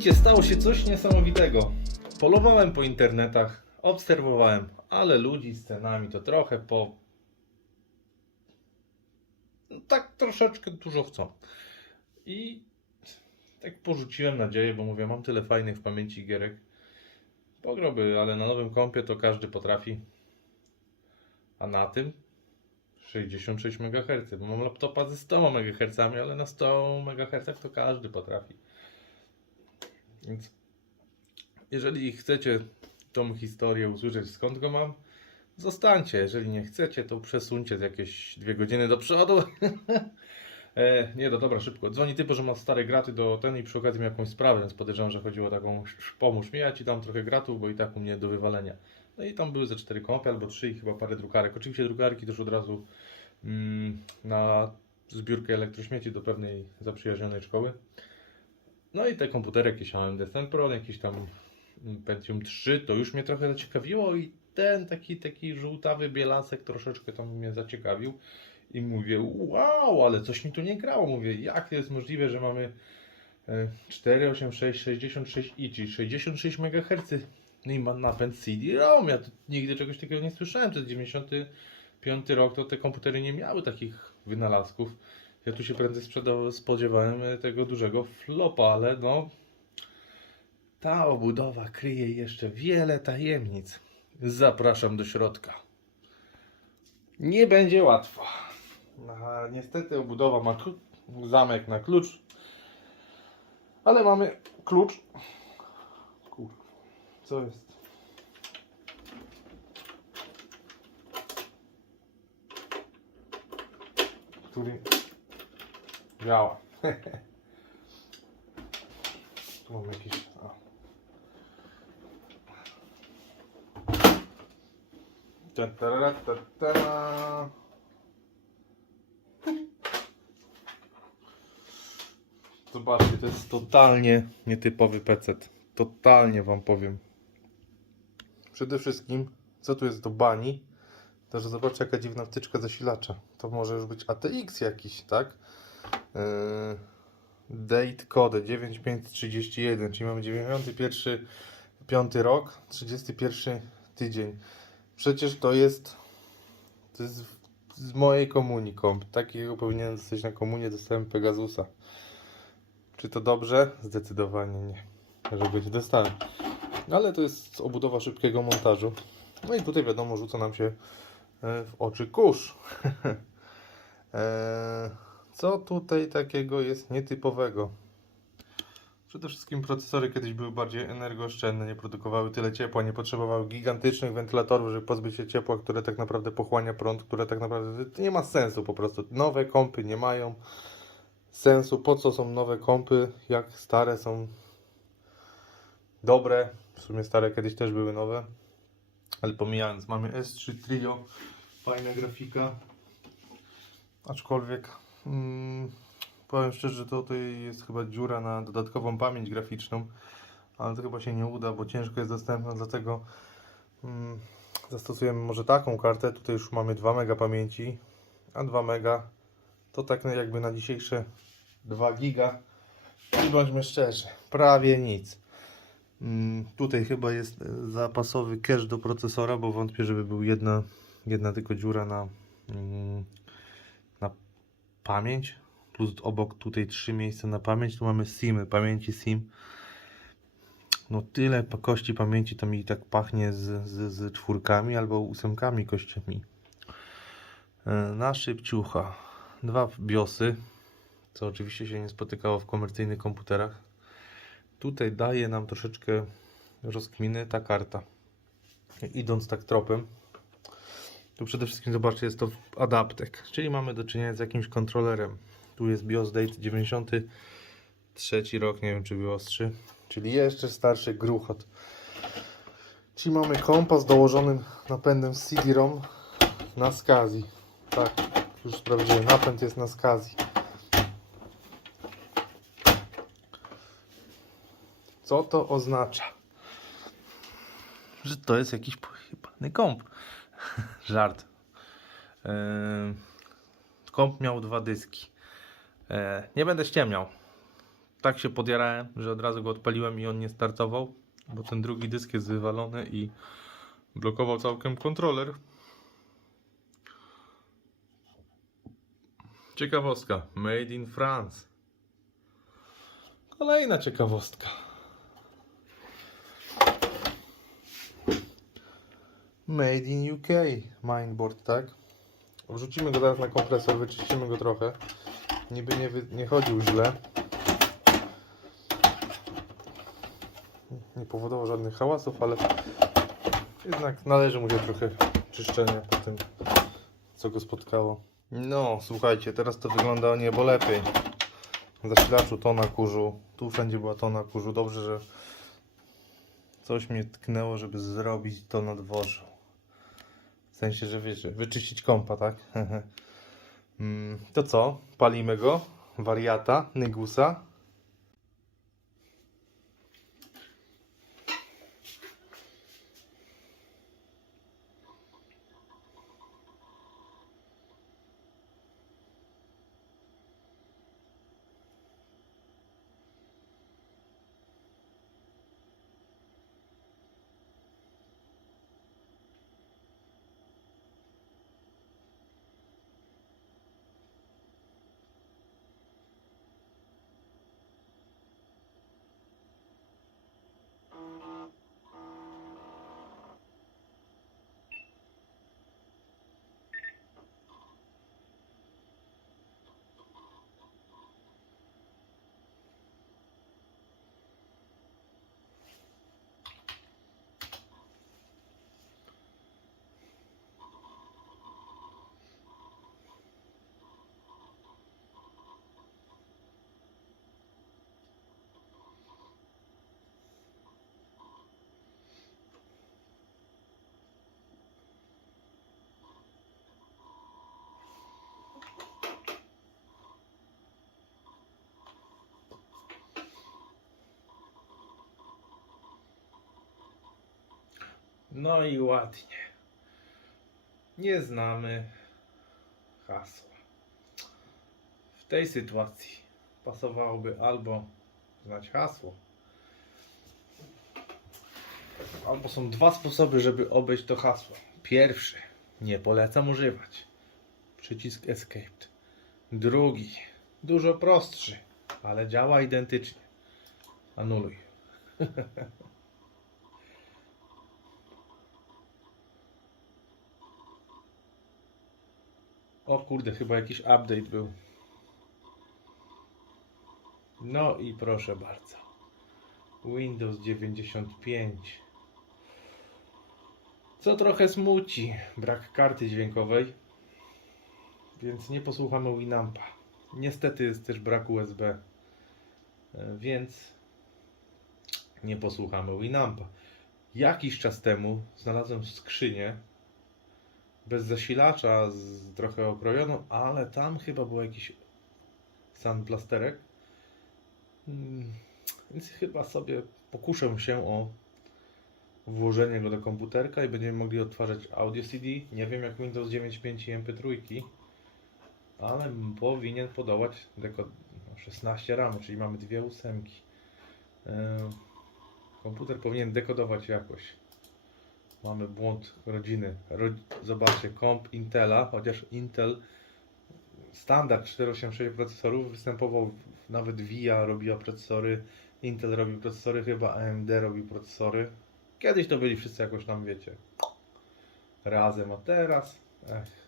Słuchajcie, stało się coś niesamowitego. Polowałem po internetach, obserwowałem, ale ludzi z cenami to trochę po. no Tak troszeczkę dużo chcą. I tak porzuciłem nadzieję, bo mówię, mam tyle fajnych w pamięci gierek. Pogroby, ale na nowym kompie to każdy potrafi. A na tym 66 MHz, bo mam laptopa ze 100 MHz, ale na 100 MHz to każdy potrafi. Więc jeżeli chcecie tą historię usłyszeć skąd go mam, zostańcie. Jeżeli nie chcecie, to przesuńcie z jakieś dwie godziny do przodu. e, nie, no dobra, szybko. Dzwoni typu, że ma stare graty do ten i przy okazji miał jakąś sprawę, więc podejrzewam, że chodziło o taką pomóż mi, ja ci dam trochę gratów, bo i tak u mnie do wywalenia. No i tam były ze cztery kompy albo trzy i chyba parę drukarek. Oczywiście drukarki też od razu mm, na zbiórkę elektrośmieci do pewnej zaprzyjaźnionej szkoły. No i te komputery, jakieś AMD Sempron, jakiś tam mm, Pentium 3, to już mnie trochę zaciekawiło i ten taki, taki żółtawy bielasek troszeczkę tam mnie zaciekawił i mówię, wow, ale coś mi tu nie grało. Mówię, jak to jest możliwe, że mamy e, 486, 66 i czyli 66 MHz no i ma napęd CD-ROM. Ja tu nigdy czegoś takiego nie słyszałem. To jest 95 rok, to te komputery nie miały takich wynalazków. Ja tu się prędzej spodziewałem e, tego dużego flopa, ale no ta obudowa kryje jeszcze wiele tajemnic. Zapraszam do środka. Nie będzie łatwo. A, niestety obudowa ma zamek na klucz, ale mamy klucz. Kur... Co jest? Który działa. tu mam jakiś. Ta, ta, ta, ta, ta. Zobaczcie, to jest totalnie nietypowy PC. Totalnie wam powiem. Przede wszystkim, co tu jest do bani, to że zobaczcie jaka dziwna wtyczka zasilacza. To może już być ATX jakiś, tak? Yy, date code 9531, czyli mamy 91 5 rok, 31 tydzień. Przecież to jest to jest z mojej komunii komp. Takiego powinienem dostać na komunię, dostałem Pegasusa. Czy to dobrze? Zdecydowanie nie. Że będzie dostałem. Ale to jest obudowa szybkiego montażu. No i tutaj wiadomo, rzuca nam się e, w oczy kurz. E, Co tutaj takiego jest nietypowego? Przede wszystkim procesory kiedyś były bardziej energooszczędne, nie produkowały tyle ciepła, nie potrzebowały gigantycznych wentylatorów, żeby pozbyć się ciepła, które tak naprawdę pochłania prąd, które tak naprawdę nie ma sensu po prostu. Nowe kompy nie mają sensu. Po co są nowe kompy, jak stare są dobre? W sumie stare kiedyś też były nowe, ale pomijając, mamy S3 Trio, fajna grafika, aczkolwiek mm, powiem szczerze, że tutaj jest chyba dziura na dodatkową pamięć graficzną, ale to chyba się nie uda, bo ciężko jest dostępna, dlatego mm, zastosujemy może taką kartę, tutaj już mamy 2 mega pamięci, a 2 mega to tak jakby na dzisiejsze 2 giga i bądźmy szczerzy, prawie nic. Mm, Tutaj chyba jest e, zapasowy cache do procesora, bo wątpię, żeby był jedna, jedna tylko dziura na, mm, na pamięć. Plus obok tutaj trzy miejsca na pamięć. Tu mamy SIMy, pamięci SIM. No tyle kości pamięci to mi tak pachnie z, z, z czwórkami albo ósemkami kościami. E, Na szybciucha. Dwa BIOSy, co oczywiście się nie spotykało w komercyjnych komputerach. Tutaj daje nam troszeczkę rozkminy ta karta. Idąc tak tropem, tu przede wszystkim zobaczcie, jest to adaptek, czyli mamy do czynienia z jakimś kontrolerem. Tu jest BIOS date 93 rok, nie wiem czy był ostrzy, czyli jeszcze starszy gruchot. Czyli mamy kompas dołożonym napędem CD-ROM na SCSI. Tak, już sprawdziłem, napęd jest na SCSI. Co to oznacza? Że to jest jakiś pojebany komp. Żart. Yy, komp miał dwa dyski. E, nie będę ściemniał. tak się podjarałem, że od razu go odpaliłem i on nie startował, bo ten drugi dysk jest wywalony i blokował całkiem kontroler. Ciekawostka. Made in France. Kolejna ciekawostka. Made in UK. Mindboard, tak? Wrzucimy go teraz na kompresor, wyczyścimy go trochę. Niby nie, nie chodził źle. Nie powodował żadnych hałasów, ale jednak należy mu się trochę czyszczenia po tym, co go spotkało. No, słuchajcie, teraz to wygląda o niebo lepiej. Zasilaczu tona kurzu, tu wszędzie była tona kurzu. Dobrze, że coś mnie tknęło, żeby zrobić to na dworzu. Sensie, że wiecie, wyczyścić kompa, tak? Mm, to co? Palimy go. Wariata, Nygusa. No i ładnie. Nie znamy hasła. W tej sytuacji pasowałoby albo znać hasło, albo są dwa sposoby, żeby obejść to hasło. Pierwszy, nie polecam używać. Przycisk Escape. Drugi, dużo prostszy, ale działa identycznie. Anuluj. O kurde, chyba jakiś update był. No i proszę bardzo. Windows 95. Co trochę smuci, brak karty dźwiękowej. Więc nie posłuchamy Winampa. Niestety jest też brak USB. E, Więc nie posłuchamy Winampa. Jakiś czas temu znalazłem skrzynię bez zasilacza, z trochę okrojoną, ale tam chyba był jakiś sunplasterek. Mm, Więc chyba sobie pokuszę się o włożenie go do komputerka i będziemy mogli odtwarzać audio CD. Nie wiem jak Windows 9.5 i MP3, ale powinien podawać no, 16 RAM, czyli mamy dwie ósemki. Eee, Komputer powinien dekodować jakoś. Mamy błąd rodziny. Ro... Zobaczcie, komp Intela, chociaż Intel standard 486 procesorów występował, nawet VIA robiła procesory, Intel robił procesory, chyba AMD robił procesory. Kiedyś to byli wszyscy jakoś tam, wiecie, razem, a teraz, ech.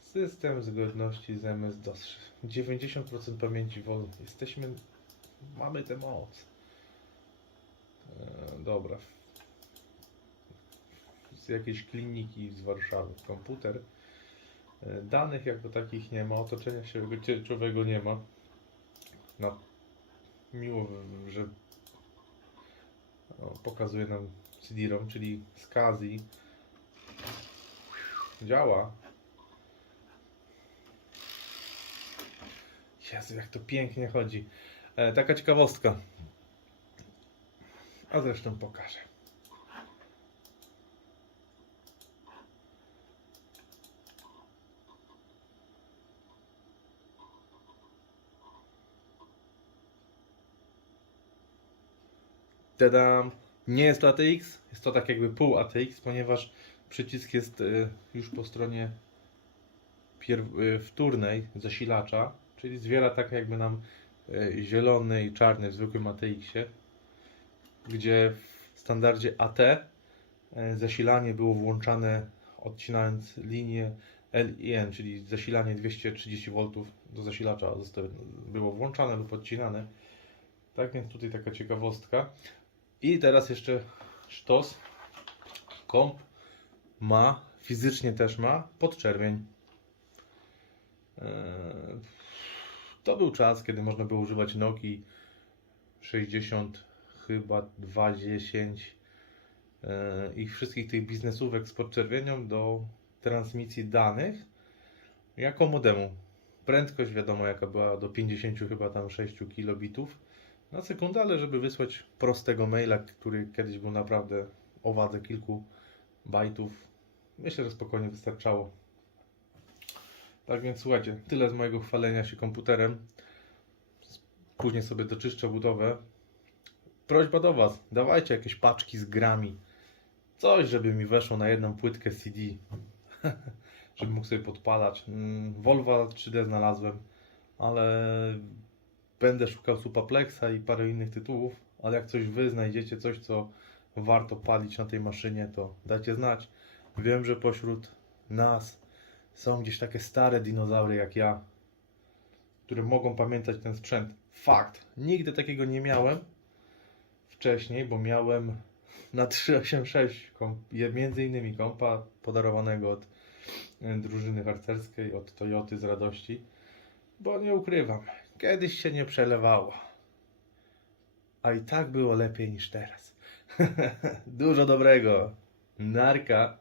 System zgodności z MS-DOS. 90% pamięci wolnej. Jesteśmy, mamy tę moc. E, dobra, z jakiejś kliniki z Warszawy. Komputer. E, Danych jako takich nie ma, otoczenia sieciowego nie ma. No, miło, że no, pokazuje nam CD-ROM, czyli SCSI. Działa. Jezu, jak to pięknie chodzi. E, taka ciekawostka. A zresztą pokażę. Tadam! Nie jest to ATX, jest to tak jakby pół ATX, ponieważ przycisk jest y, już po stronie y, wtórnej zasilacza, czyli zwiera tak jakby nam y, zielony i czarny w zwykłym ATX-ie, gdzie w standardzie AT zasilanie było włączane odcinając linię LIN, czyli zasilanie 230 V do zasilacza było włączane lub odcinane. Tak więc tutaj taka ciekawostka. I teraz jeszcze sztos. Komp ma, fizycznie też ma, podczerwień. Eee, To był czas, kiedy można było używać Nokii 60, chyba 210 eee, i wszystkich tych biznesówek z podczerwienią do transmisji danych jako modemu. Prędkość wiadomo jaka była do 50 chyba tam 6 kilobitów na sekundę, ale żeby wysłać prostego maila, który kiedyś był naprawdę o wadze kilku bajtów, myślę, że spokojnie wystarczało. Tak więc słuchajcie, tyle z mojego chwalenia się komputerem. Później sobie doczyszczę budowę. Prośba do Was, dawajcie jakieś paczki z grami. Coś, żeby mi weszło na jedną płytkę CD. żeby mógł sobie podpalać. Mm, Volva 3D znalazłem, ale będę szukał Supaplexa i parę innych tytułów, ale jak coś Wy znajdziecie, coś co warto palić na tej maszynie, to dajcie znać. Wiem, że pośród nas są gdzieś takie stare dinozaury jak ja, które mogą pamiętać ten sprzęt. Fakt, nigdy takiego nie miałem wcześniej, bo miałem na 386 komp, je- między innymi kompa podarowanego od e, drużyny harcerskiej, od Toyoty z radości, bo nie ukrywam, kiedyś się nie przelewało. A i tak było lepiej niż teraz. Dużo dobrego. Narka.